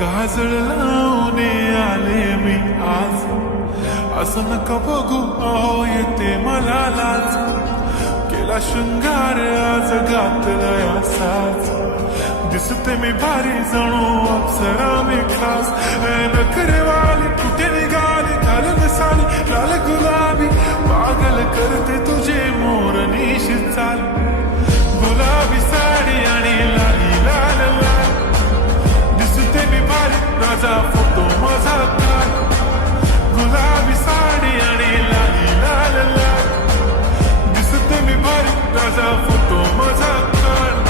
काजळ लावून आले मी आज, असं नका बघू अहो येते मला लाज. केला शृंगार आज घातलाय असाच, दिसते मी भारी जणू अप्सरा मी खास. नखरेवाली कुठे निघाली घालून साली लाल गुलाबी, पागल करते तुझे मोरनीश चाल. गुलाबी साडी आणि लाली लाल लाल, दिसते मी भारी राजा फोटो माझा काढ. गुलाबी साडी आणि लाली लाल लाल, दिसते मी भारी राजा फोटो माझा काढ.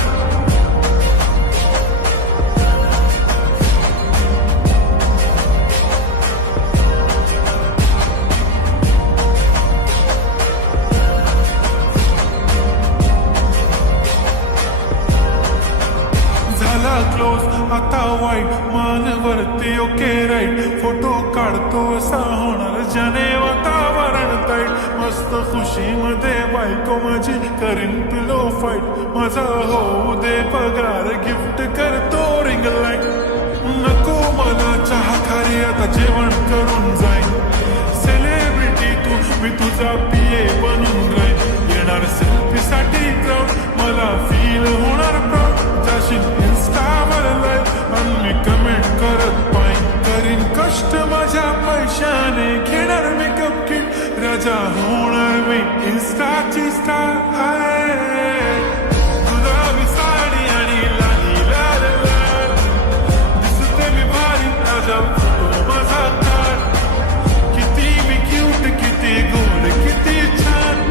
क्लोज आता वाईट मानवरती ओके राईट, फोटो काढतो असा होणार जने वातावरण ताईट. मस्त खुशीमध्ये बायको माझी करीन पिलो फाईट, माझा होऊ दे पगार गिफ्ट करतो रिंग लाईट. नको मला चहा खारी आता जेवण करून जाईन, सेलिब्रिटी तू मी तुझा पिये बनून राहीन. येणार सेल्फी साठी क्राऊड मला फील होणार प्राऊड, जाशील इंस्टावर लाईव्ह आणि मी कमेंट करत पाईन. करीन कष्ट माझ्या पैशाने घेणार मेकअप किट, राजा होणार मी इंस्टाची स्टार. गुलाबी साडी आणि लाली लाल लाल, दिसते मी भारी राजा फोटो माझा काढ. किती मी क्यूट किती गोड किती छान,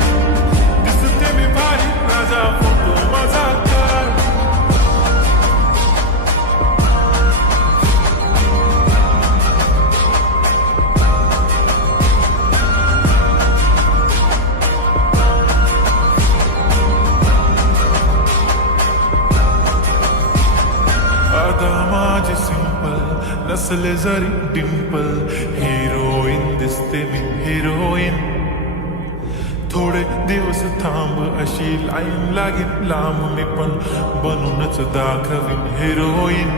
दिसते मी भारी राजा फोटो माझा काढ. आता माझी सिंपल नसले जरी डिंपल, हिरोईन दिसते मी हिरोईन. थोडे दिवस थांब अशी लाईन लागेल लांब, मी पण बनूनच दाखवीन हिरोईन.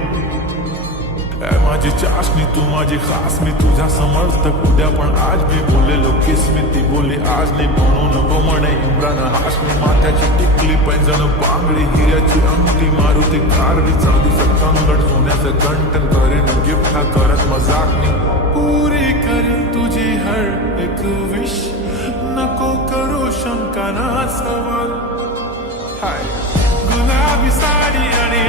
माझी चाशनी तू माझी खास, मी तुझ्या समर्थक उद्या पण आज मी बोललेलो किस मी ती बोलली आज नाही. म्हणून नको म्हणे इम्रान हाशमी, माथ्याची टिकली पैंजण बांगडी हिऱ्याची अंगठी, मारुती कारवी चांदीचं कंगड सोन्याचं गंटन करीन गिफ्ट हा करत मजाक मी. पुरी करीन तुझी हर एक विश, नको करू शंका ना सवाल. हाय गुलाबी साडी आणि